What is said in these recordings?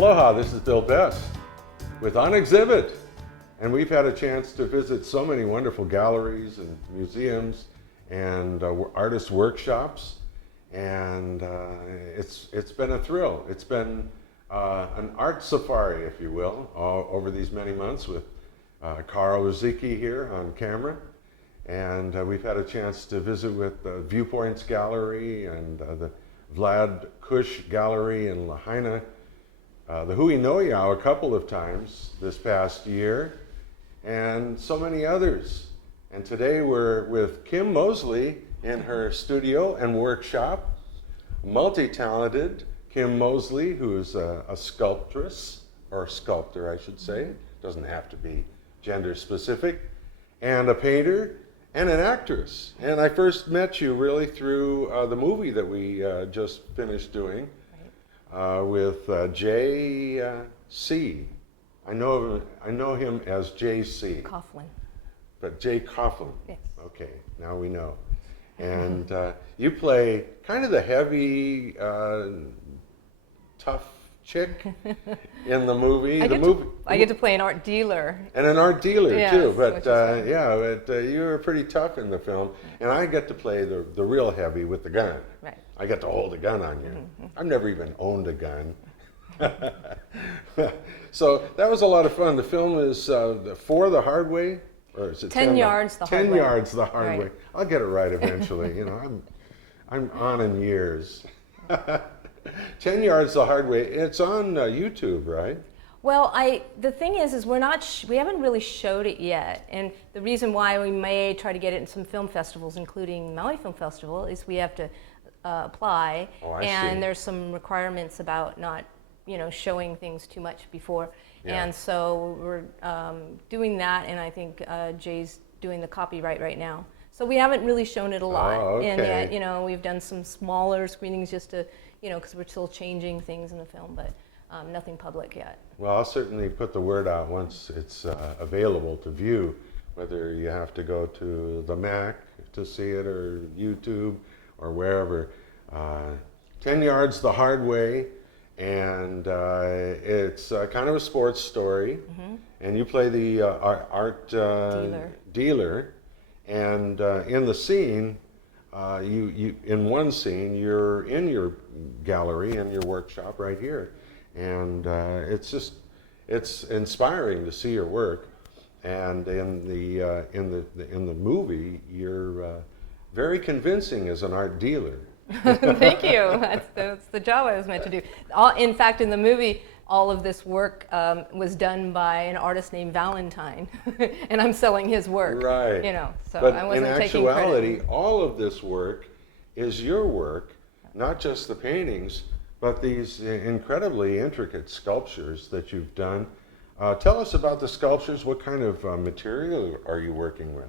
Aloha, this is Bill Best with On Exhibit. And we've had a chance to visit so many wonderful galleries and museums and artist workshops. And it's been a thrill. It's been an art safari, if you will, over these many months with Carl Rizicki here on camera. And we've had a chance to visit with the Viewpoints Gallery and the Vlad Kush Gallery in Lahaina, the Hui Noyau a couple of times this past year, and so many others. And today we're with Kim Mosley in her studio and workshop. Multi-talented Kim Mosley, who's a sculptress, or sculptor I should say, doesn't have to be gender specific, and a painter and an actress. And I first met you really through the movie that we just finished doing with J.C. I know him as J.C. Coughlin. But Jay Coughlin. Yes. Okay, now we know. And you play kind of the heavy, tough chick in the movie. I get to play an art dealer. And an art dealer Yes, too. But you were pretty tough in the film. And I get to play the real heavy with the gun. Right. I get to hold a gun on you. I've never even owned a gun. So that was a lot of fun. The film is For the Hard Way. Or is it 10 yards the hard way. 10 yards the hard Right. way. I'll get it right eventually. I'm on in years. 10 yards the hard way. It's on YouTube, right? Well, the thing is we haven't really showed it yet, and the reason why we may try to get it in some film festivals, including Maui Film Festival, is we have to apply, and there's some requirements about not, showing things too much before, and so we're doing that, and I think Jay's doing the copyright right now. So we haven't really shown it a lot, and yet, we've done some smaller screenings just to, because we're still changing things in the film, but nothing public yet. Well, I'll certainly put the word out once it's available to view, whether you have to go to the Mac to see it or YouTube or wherever. 10 yards the hard way, and it's kind of a sports story, and you play the art dealer, and in the scene, you in one scene, you're in your gallery and your workshop right here, and it's inspiring to see your work. And in the movie, you're very convincing as an art dealer. Thank you. That's the job I was meant to do. In fact, in the movie, all of this work was done by an artist named Valentine, and I'm selling his work. Right. So but I wasn't in taking actuality, credit. all of this work is your work, not just the paintings, but these incredibly intricate sculptures that you've done. Tell us about the sculptures. What kind of material are you working with?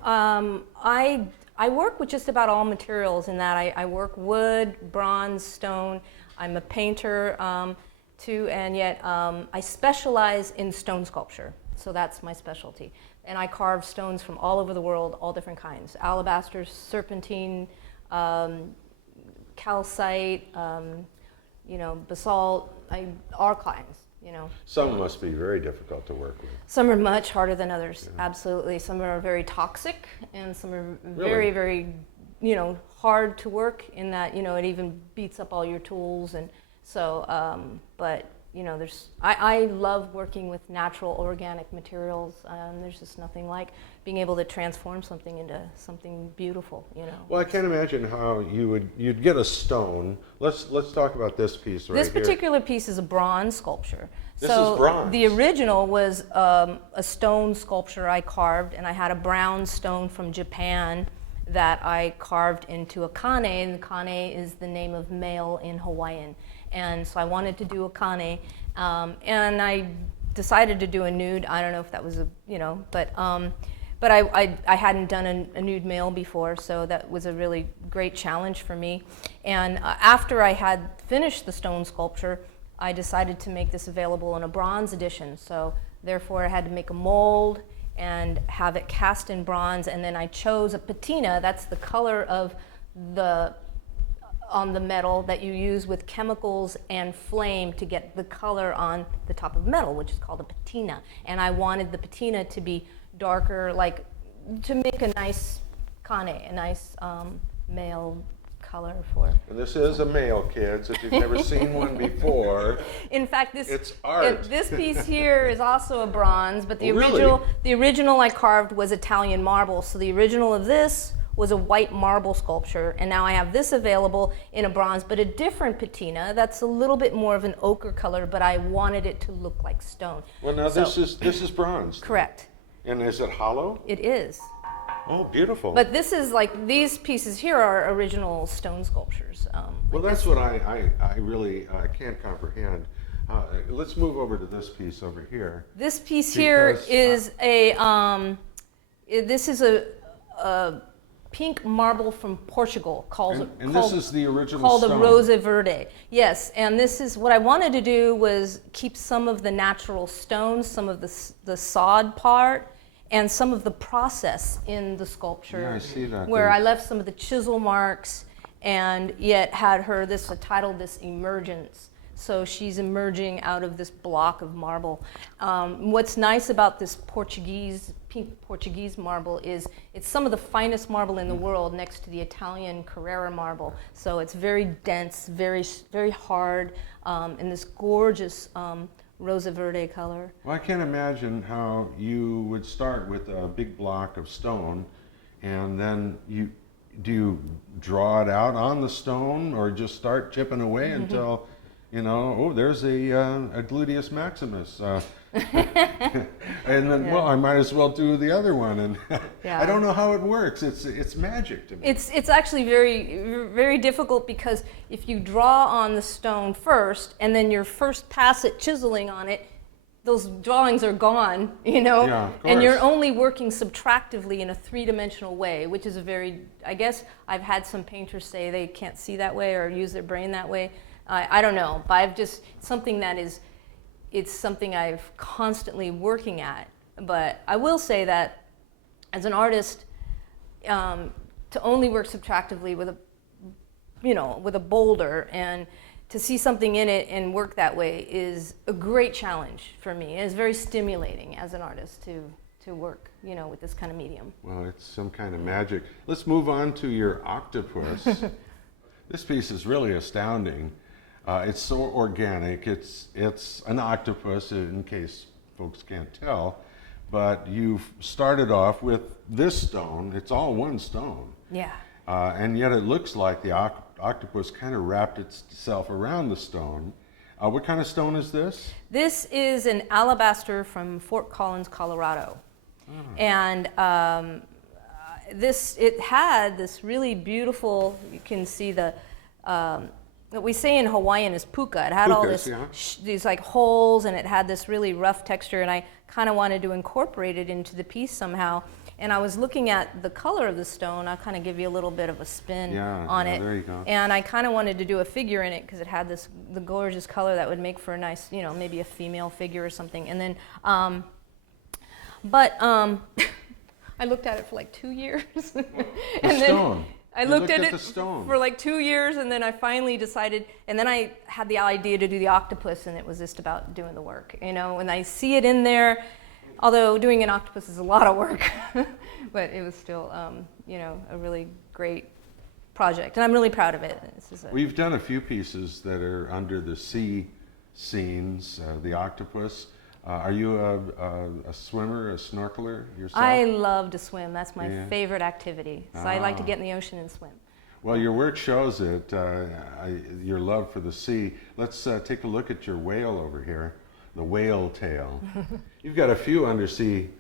I work with just about all materials in that I work wood, bronze, stone. I'm a painter too, and yet I specialize in stone sculpture. So that's my specialty. And I carve stones from all over the world, all different kinds. Alabaster, serpentine, calcite, basalt, all kinds. Some must be very difficult to work with. Some are much harder than others, absolutely. Some are very toxic, and some are very, very, hard to work in that, it even beats up all your tools. And so, but, I love working with natural, organic materials. There's just nothing like being able to transform something into something beautiful, Well, I can't imagine how you'd get a stone. Let's talk about this piece right here. This particular piece is a bronze sculpture. This is bronze. The original was a stone sculpture I carved, and I had a brown stone from Japan that I carved into a kane, and kane is the name of male in Hawaiian. And so I wanted to do a kane, and I decided to do a nude. I don't know if that was but I hadn't done a nude male before, so that was a really great challenge for me. And after I had finished the stone sculpture, I decided to make this available in a bronze edition. So therefore I had to make a mold and have it cast in bronze, and then I chose a patina. That's the color of the on the metal that you use with chemicals and flame to get the color on the top of metal, which is called a patina. And I wanted the patina to be darker, like to make a nice kane, a nice male color for. And this is a male, kids. If you've never seen one before, in fact, it's art. This piece here is also a bronze, but the Really? the original I carved was Italian marble. So the original of this was a white marble sculpture, and now I have this available in a bronze, but a different patina that's a little bit more of an ochre color, but I wanted it to look like stone. Well, now So- this is bronze. Correct. And is it hollow? It is. Oh, beautiful. But this is like, these pieces here are original stone sculptures. Well, that's what I really can't comprehend. Let's move over to this piece over here. This piece here Because, is this is a pink marble from Portugal called And this is the original called stone. a Rosa Verde. Yes, and this is what I wanted to do was keep some of the natural stones, some of the sod part, and some of the process in the sculpture. Yeah, I see that Where there. I left some of the chisel marks, and yet had her I titled this Emergence. So she's emerging out of this block of marble. What's nice about this pink Portuguese marble is it's some of the finest marble in the world next to the Italian Carrara marble. So it's very dense, very, very hard, and this gorgeous Rosa Verde color. Well, I can't imagine how you would start with a big block of stone, and then do you draw it out on the stone, or just start chipping away until, oh, there's a gluteus maximus. And then, Yeah. well, I might as well do the other one. And Yeah. I don't know how it works. It's magic to me. It's actually very, very difficult, because if you draw on the stone first and then your first pass at chiseling on it, those drawings are gone, Yeah, of and you're course. only working subtractively in a three-dimensional way, which is I guess I've had some painters say they can't see that way or use their brain that way. I don't know, but it's something I've constantly working at. But I will say that as an artist, to only work subtractively with a boulder and to see something in it and work that way is a great challenge for me. It's very stimulating as an artist to work, with this kind of medium. Well, it's some kind of magic. Let's move on to your octopus. This piece is really astounding. It's so organic. It's an octopus, in case folks can't tell. But you've started off with this stone. It's all one stone. Yeah. And yet it looks like the octopus kind of wrapped itself around the stone. What kind of stone is this? This is an alabaster from Fort Collins, Colorado. And it had this really beautiful, you can see what we say in Hawaiian is puka. It had all Pukas, this, yeah. these like holes, and it had this really rough texture, and I kind of wanted to incorporate it into the piece somehow. And I was looking at the color of the stone. I'll kind of give you a little bit of a spin on it. There you go. And I kind of wanted to do a figure in it because it had the gorgeous color that would make for a nice, maybe a female figure or something. And then, I looked at it for like 2 years. Stone. I You looked at the it stone. for like 2 years, and then I finally decided, and then I had the idea to do the octopus, and it was just about doing the work, and I see it in there, although doing an octopus is a lot of work, but it was still, a really great project, and I'm really proud of it. We've done a few pieces that are under the sea scenes, the octopus. Are you a swimmer, a snorkeler yourself? I love to swim. That's my Yeah. favorite activity. So I like to get in the ocean and swim. Well, your work shows it, your love for the sea. Let's take a look at your whale over here, the whale tail. You've got a few undersea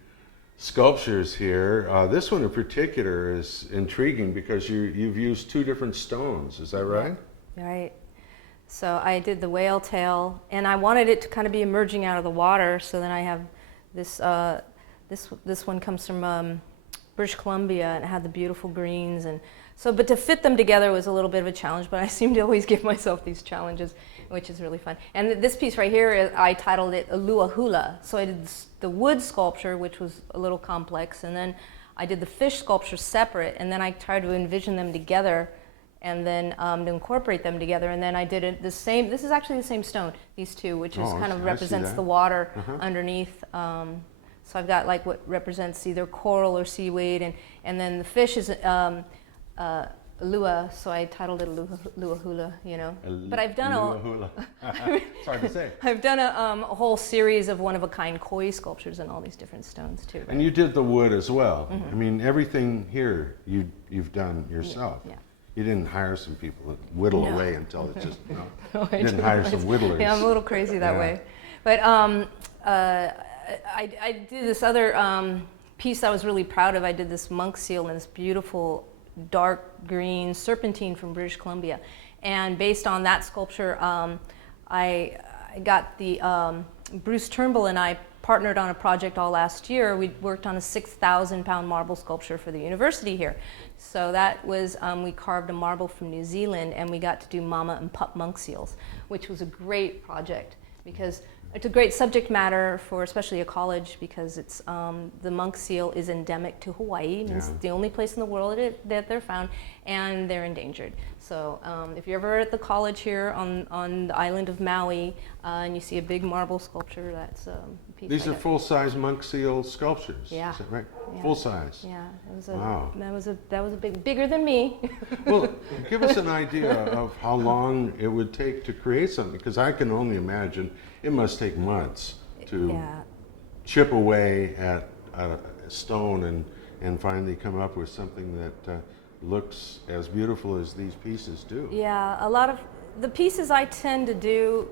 sculptures here. This one in particular is intriguing because you've used two different stones. Is that right? Right. So I did the whale tail, and I wanted it to kind of be emerging out of the water. So then I have this. This one comes from British Columbia, and it had the beautiful greens, and so. But to fit them together was a little bit of a challenge. But I seem to always give myself these challenges, which is really fun. And this piece right here, I titled it Alua Hula. So I did the wood sculpture, which was a little complex, and then I did the fish sculpture separate, and then I tried to envision them together and then to incorporate them together. And then I did it the same. This is actually the same stone, these two, which is kind of represents the water underneath. So I've got like what represents either coral or seaweed, and then the fish is lua, so I titled it lua hula, you know. But I've done It's hard to say. I've done a whole series of one-of-a-kind koi sculptures and all these different stones too. And you did the wood as well. I mean, everything here you've done yourself. Yeah. You didn't hire some people that whittle away until it just, No, you didn't hire some whittlers. Yeah, I'm a little crazy that way. But I did this other piece I was really proud of. I did this monk seal in this beautiful dark green serpentine from British Columbia. And based on that sculpture, I got the, Bruce Turnbull and I partnered on a project all last year. We worked on a 6,000-pound marble sculpture for the university here. So that was, we carved a marble from New Zealand, and we got to do mama and pup monk seals, which was a great project because it's a great subject matter for especially a college, because it's the monk seal is endemic to Hawaii. It's the only place in the world that they're found, and they're endangered. So if you're ever at the college here on the island of Maui and you see a big marble sculpture, that's a piece. These are full-size monk seal sculptures. Yeah. Is that right? Yeah. Full size. Yeah, it was Wow. that was a bigger than me. Well, give us an idea of how long it would take to create something, because I can only imagine it must take months to chip away at a stone and finally come up with something that looks as beautiful as these pieces do. Yeah, a lot of the pieces I tend to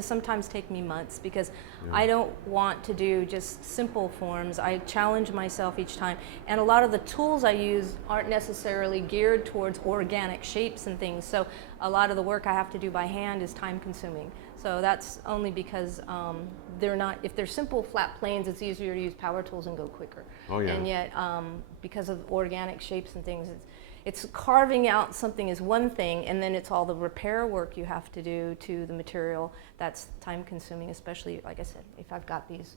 sometimes take me months, because I don't want to do just simple forms. I challenge myself each time, and a lot of the tools I use aren't necessarily geared towards organic shapes and things, so a lot of the work I have to do by hand is time consuming. So that's only because they're not, if they're simple flat planes, it's easier to use power tools and go quicker. Oh, yeah. And yet, because of organic shapes and things, it's carving out something is one thing, and then it's all the repair work you have to do to the material that's time consuming, especially, like I said, if I've got these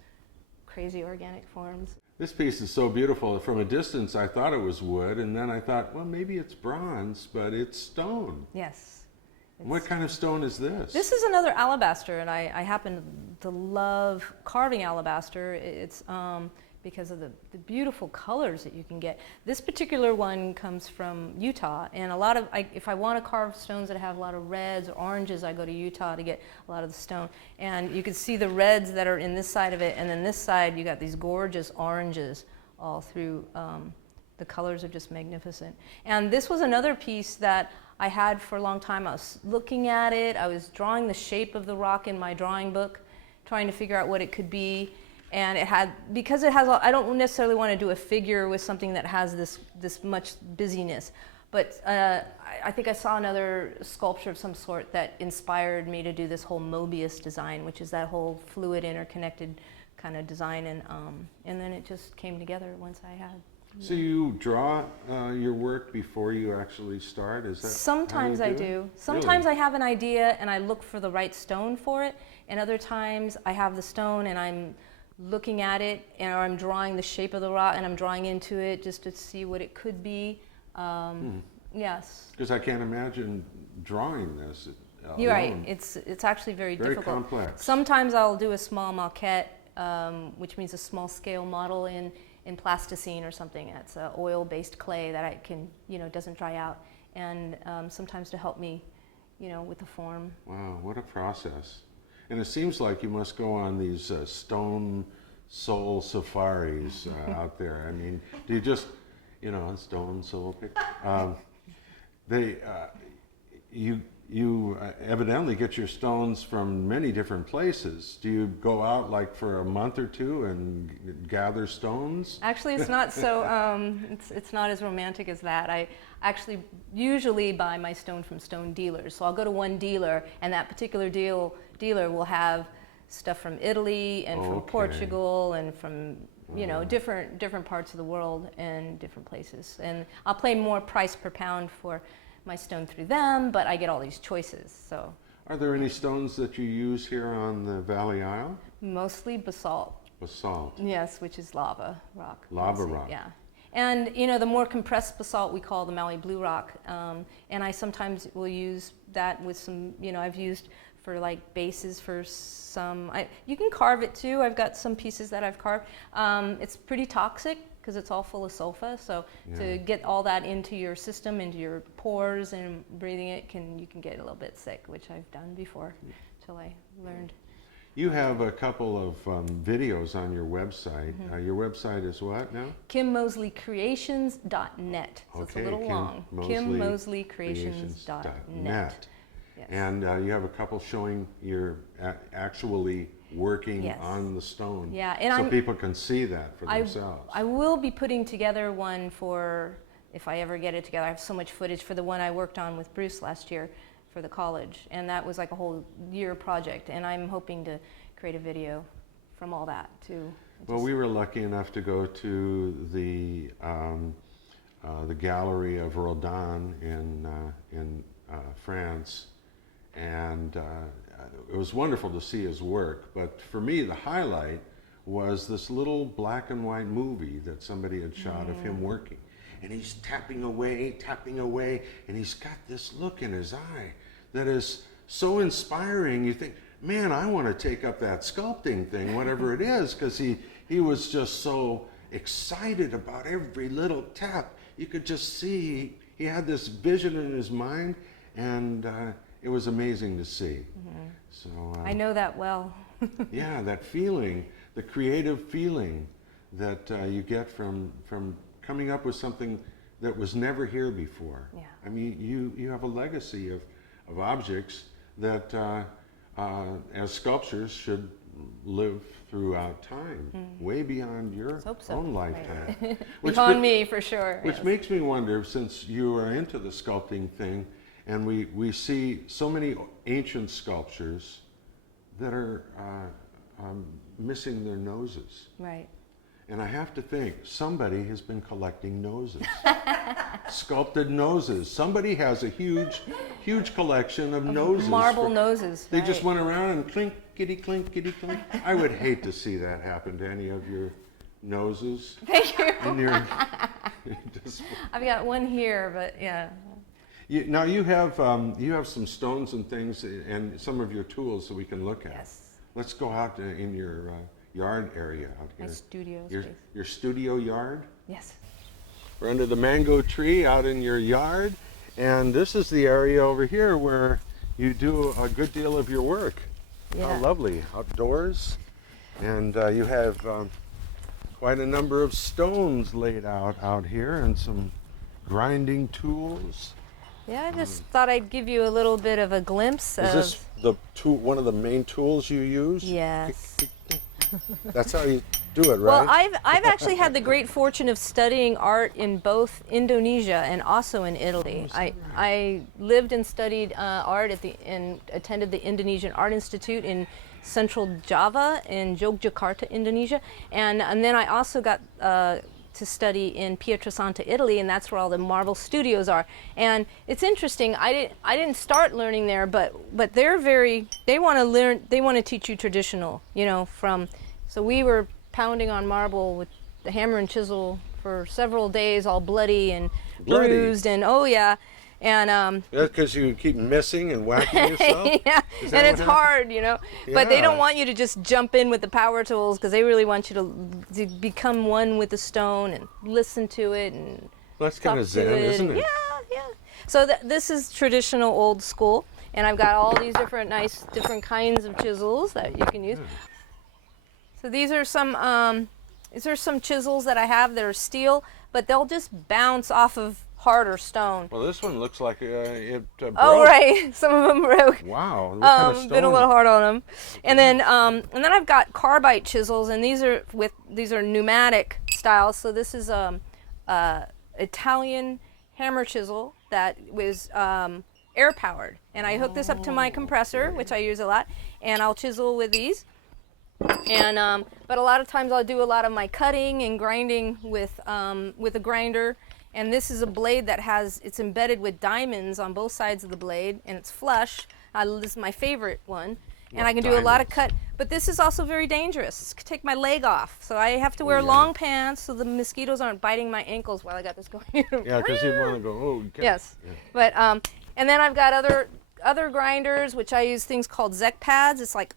crazy organic forms. This piece is so beautiful. From a distance, I thought it was wood, and then I thought, well, maybe it's bronze, but it's stone. Yes. What kind of stone is this? This is another alabaster, and I happen to love carving alabaster. It's because of the beautiful colors that you can get. This particular one comes from Utah, and a lot of, if I want to carve stones that have a lot of reds or oranges, I go to Utah to get a lot of the stone. And you can see the reds that are in this side of it, and then this side you got these gorgeous oranges all through. The colors are just magnificent. And this was another piece that I had for a long time. I was looking at it, I was drawing the shape of the rock in my drawing book, trying to figure out what it could be. And it had, because it has, I don't necessarily want to do a figure with something that has this much busyness. But I think I saw another sculpture of some sort that inspired me to do this whole Mobius design, which is that whole fluid interconnected kind of design. And then it just came together once I had. So you draw your work before you actually start? Is that Sometimes how you I do? do. Sometimes Really? I have an idea and I look for the right stone for it, and other times I have the stone and I'm looking at it, or I'm drawing the shape of the rock and I'm drawing into it just to see what it could be. Yes. Because I can't imagine drawing this alone. You're right. It's actually very difficult. Very complex. Sometimes I'll do a small maquette, which means a small scale model in plasticine or something. It's an oil-based clay that I can, doesn't dry out, and sometimes to help me, with the form. Wow, what a process. And it seems like you must go on these stone soul safaris out there. I mean, do you just, stone soul, you evidently get your stones from many different places. Do you go out like for a month or two and gather stones? Actually, it's not so, it's not as romantic as that. I actually usually buy my stone from stone dealers. So I'll go to one dealer, and that particular dealer will have stuff from Italy and from Portugal and from different parts of the world and different places. And I'll pay more price per pound for my stone through them, but I get all these choices. So, are there any stones that you use here on the Valley Isle? Mostly basalt. Basalt. Yes, which is lava rock. Lava mostly, rock. Yeah. And you know, the more compressed basalt we call the Maui Blue Rock, and I sometimes will use that with some, you know, I've used for like bases for some, you can carve it too. I've got some pieces that I've carved. It's pretty toxic because it's all full of sulfa, so to get all that into your system, into your pores and breathing it, you can get a little bit sick, which I've done before till I learned. You have a couple of videos on your website. Your website is what now? KimMosleyCreations.net. So it's a little long. KimMosleyCreations.net. Yes. And you have a couple showing you're actually working on the stone, so people can see that for themselves. I will be putting together one for, if I ever get it together, I have so much footage for the one I worked on with Bruce last year for the college, and that was like a whole year project, and I'm hoping to create a video from all that too. Well, we were lucky enough to go to the gallery of Rodin in France, and it was wonderful to see his work. But for me, the highlight was this little black and white movie that somebody had shot of him working. And he's tapping away, and he's got this look in his eye that is so inspiring. You think, man, I want to take up that sculpting thing, whatever it is, because he was just so excited about every little tap. You could just see he had this vision in his mind, and it was amazing to see. So I know that well. Yeah, that feeling, the creative feeling that you get from coming up with something that was never here before. Yeah. I mean, you have a legacy of objects that as sculptures should live throughout time, way beyond your own lifetime. Right. Beyond me, for sure. Which makes me wonder, since you are into the sculpting thing, and we see so many ancient sculptures that are missing their noses. Right. And I have to think, somebody has been collecting noses. Sculpted noses. Somebody has a huge collection of noses. Marble noses. They just went around and clink, kitty, clink, kitty, clink. I would hate to see that happen to any of your noses. Thank you. In your I've got one here, but yeah. Now you have some stones and things and some of your tools that we can look at. Yes. Let's go out in your yard area out here. My studio Your, space. your studio yard? Yes. We're under the mango tree out in your yard, and this is the area over here where you do a good deal of your work. Yeah. How lovely, outdoors. And you have quite a number of stones laid out here and some grinding tools. Yeah, I just thought I'd give you a little bit of a glimpse of... Is this one of the main tools you use? Yes. That's how you do it, right? Well, I've actually had the great fortune of studying art in both Indonesia and also in Italy. I lived and studied art and attended the Indonesian Art Institute in Central Java in Yogyakarta, Indonesia, and then I also got to study in Pietrasanta, Italy, and that's where all the marble studios are. And it's interesting. I didn't start learning there, but they want to learn. They want to teach you traditional, you know. So we were pounding on marble with the hammer and chisel for several days, all bloody and bruised, and oh yeah. And because you keep missing and whacking yourself. Yeah, and it's hard, you know. Yeah. But they don't want you to just jump in with the power tools, because they really want you to become one with the stone and listen to it and. Well, that's kind of zen, isn't it? Yeah, yeah. So this is traditional old school, and I've got all these different kinds of chisels that you can use. So these are some chisels that I have that are steel, but they'll just bounce off of harder stone. Well, this one looks like it broke. Oh, right. Some of them broke. Wow. What kind of stone? Been a little hard on them. And then I've got carbide chisels, and these are pneumatic styles. So this is Italian hammer chisel that was air powered, and I hook this up to my compressor, which I use a lot, and I'll chisel with these. And but a lot of times I'll do a lot of my cutting and grinding with a grinder. And this is a blade that it's embedded with diamonds on both sides of the blade, and it's flush. This is my favorite one. And I can do a lot of cut, but this is also very dangerous. This could take my leg off. So I have to wear long pants so the mosquitoes aren't biting my ankles while I got this going. Yeah, because you want to go, oh, okay. Yes. Yeah. But, and then I've got other grinders, which I use things called Zec pads. It's like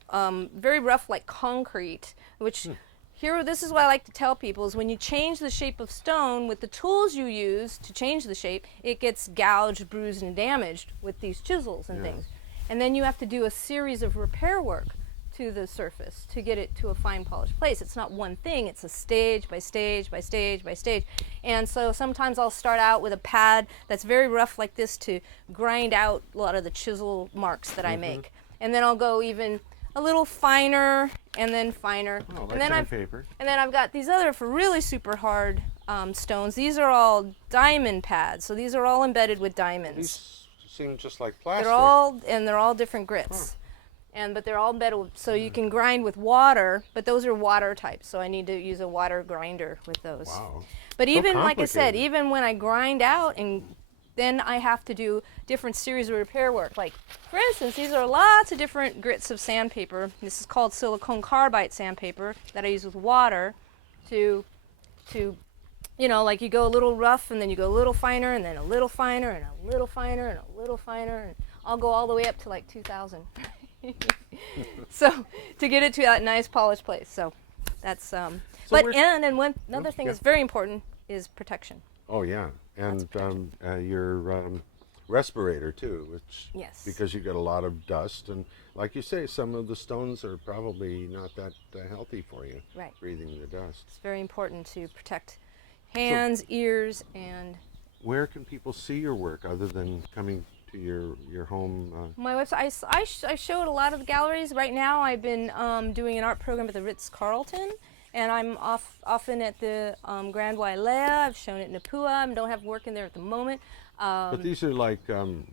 very rough, like concrete, which here, this is what I like to tell people, is when you change the shape of stone with the tools you use to change the shape, it gets gouged, bruised, and damaged with these chisels and things. And then you have to do a series of repair work to the surface to get it to a fine polished place. It's not one thing, it's a stage by stage by stage by stage. And so sometimes I'll start out with a pad that's very rough like this to grind out a lot of the chisel marks that I make. And then I'll go even a little finer and then finer. Oh, like and then sandpaper. And then I've got these other for really super hard stones. These are all diamond pads, so these are all embedded with diamonds. These seem just like plastic. They're all different grits. But they're all embedded with, so you can grind with water, but those are water types, so I need to use a water grinder with those. Wow. But So even, like I said, complicated. even when I grind out, and then I have to do different series of repair work. Like, for instance, these are lots of different grits of sandpaper. This is called silicone carbide sandpaper that I use with water to you know, like you go a little rough and then you go a little finer and then a little finer and a little finer and a little finer, and I'll go all the way up to like 2,000. So to get it to that nice polished place. So that's another thing that's very important is protection. Oh yeah, and your respirator too, which because you get a lot of dust, and like you say, some of the stones are probably not that healthy for you. Right. Breathing the dust. It's very important to protect hands, ears, and. Where can people see your work other than coming to your home? My website. I showed a lot of the galleries. Right now, I've been doing an art program at the Ritz-Carlton. And I'm often at the Grand Wailea. I've shown it in Napua. I don't have work in there at the moment. But these are like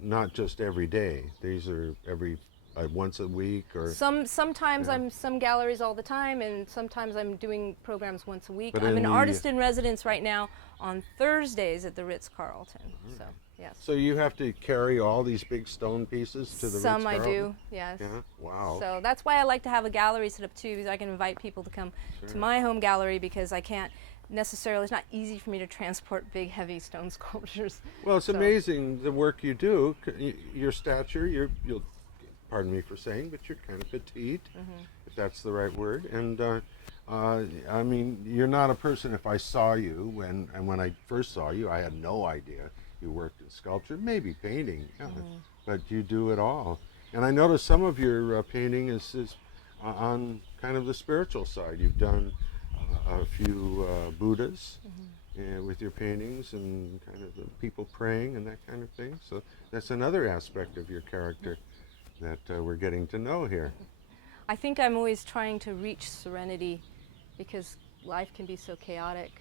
not just every day. These are every once a week, or sometimes I'm some galleries all the time, and sometimes I'm doing programs once a week. But I'm an artist in residence right now on Thursdays at the Ritz-Carlton. So yes. So you have to carry all these big stone pieces to the Some I Ritz-Carlton? do, yes. Yeah. Wow. So that's why I like to have a gallery set up too, because I can invite people to come to my home gallery, because I can't necessarily, it's not easy for me to transport big heavy stone sculptures. Well, it's amazing the work you do. Your stature, you'll pardon me for saying, but you're kind of petite, if that's the right word. And I mean, you're not a person, if I saw you, when I first saw you, I had no idea you worked in sculpture, maybe painting, but you do it all. And I noticed some of your painting is on kind of the spiritual side. You've done a few Buddhas with your paintings, and kind of the people praying and that kind of thing. So that's another aspect of your character that we're getting to know here. I think I'm always trying to reach serenity, because life can be so chaotic,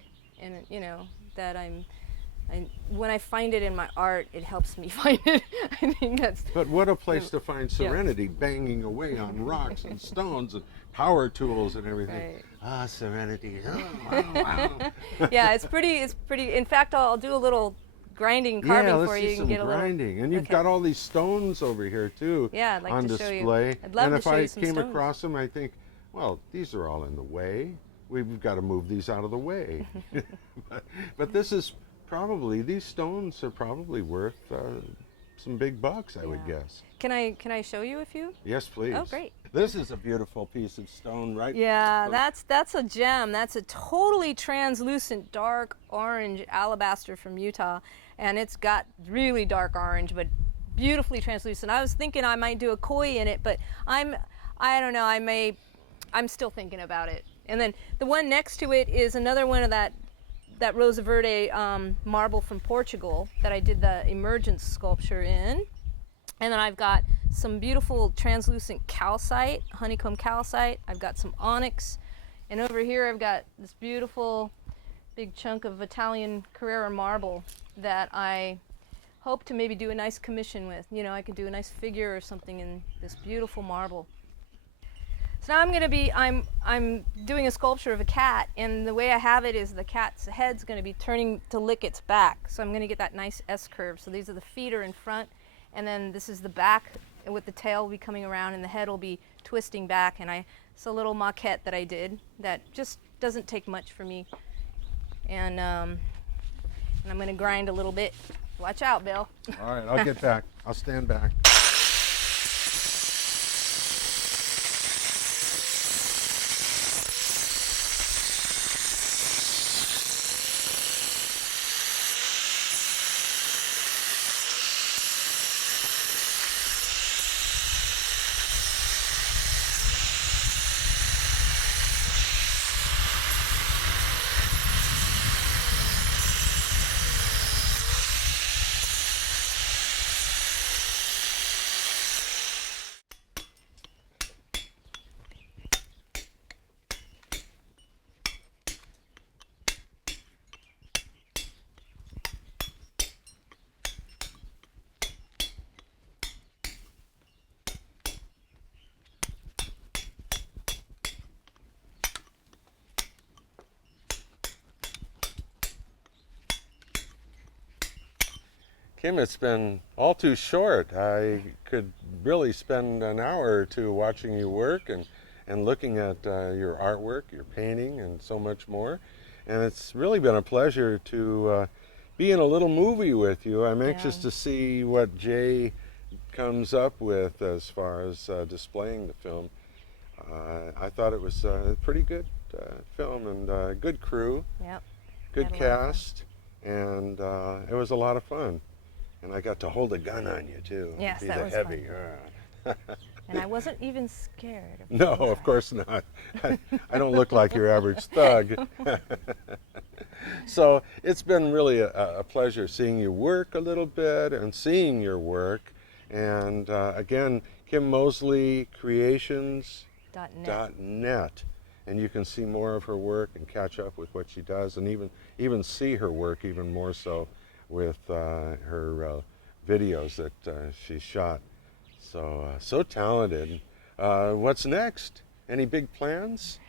and you know that when I find it in my art, it helps me find it. I think that's. But what a place to find serenity, banging away on rocks and stones and power tools and everything. Right. Ah, serenity. Oh, wow. Yeah, it's pretty. In fact, I'll do a little grinding, carving for you. You can get a little grinding. And you've got all these stones over here too. Yeah, I'd like on to show you. display. I'd love and to if show you I some came stones. across them, I think, well, these are all in the way. We've got to move these out of the way. but this is probably, these stones are probably worth some big bucks, I would guess. Can I show you a few? Yes, please. Oh, great. This is a beautiful piece of stone, right? Yeah, that's a gem. That's a totally translucent dark orange alabaster from Utah, and it's got really dark orange, but beautifully translucent. I was thinking I might do a koi in it, but I don't know. I'm still thinking about it. And then the one next to it is another one of that Rosa Verde marble from Portugal that I did the emergence sculpture in. And then I've got some beautiful translucent calcite, honeycomb calcite. I've got some onyx. And over here I've got this beautiful big chunk of Italian Carrara marble that I hope to maybe do a nice commission with. You know, I could do a nice figure or something in this beautiful marble. So now I'm doing a sculpture of a cat, and the way I have it is the cat's head's going to be turning to lick its back. So I'm going to get that nice S curve. So these are the feet are in front, and then this is the back with the tail will be coming around, and the head will be twisting back, and it's a little maquette that I did that just doesn't take much for me. And I'm going to grind a little bit. Watch out, Bill. All right, I'll get back. I'll stand back. Kim, it's been all too short. I could really spend an hour or two watching you work and looking at your artwork, your painting, and so much more. And it's really been a pleasure to be in a little movie with you. I'm anxious to see what Jay comes up with as far as displaying the film. I thought it was a pretty good film and good crew, good cast, and it was a lot of fun. And I got to hold a gun on you too. Yes, be that the was heavy. fun. And I wasn't even scared. No, of course not. I don't look like your average thug. So it's been really a pleasure seeing you work a little bit and seeing your work. And again, Kim Mosley Creations.net. And you can see more of her work and catch up with what she does, and even see her work even more so with her videos that she shot. So talented. What's next? Any big plans?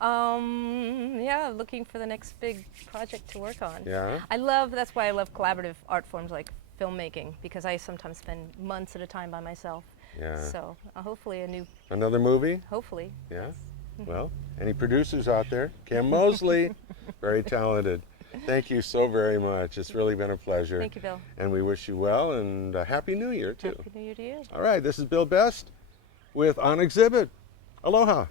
Yeah, looking for the next big project to work on. Yeah? That's why I love collaborative art forms like filmmaking, because I sometimes spend months at a time by myself. Yeah. So hopefully Another movie? Hopefully. Yeah? Well, any producers out there? Kim Mosley, very talented. Thank you so very much. It's really been a pleasure. Thank you, Bill. And we wish you well, and Happy New Year, too. Happy New Year to you. All right, this is Bill Best with On Exhibit. Aloha.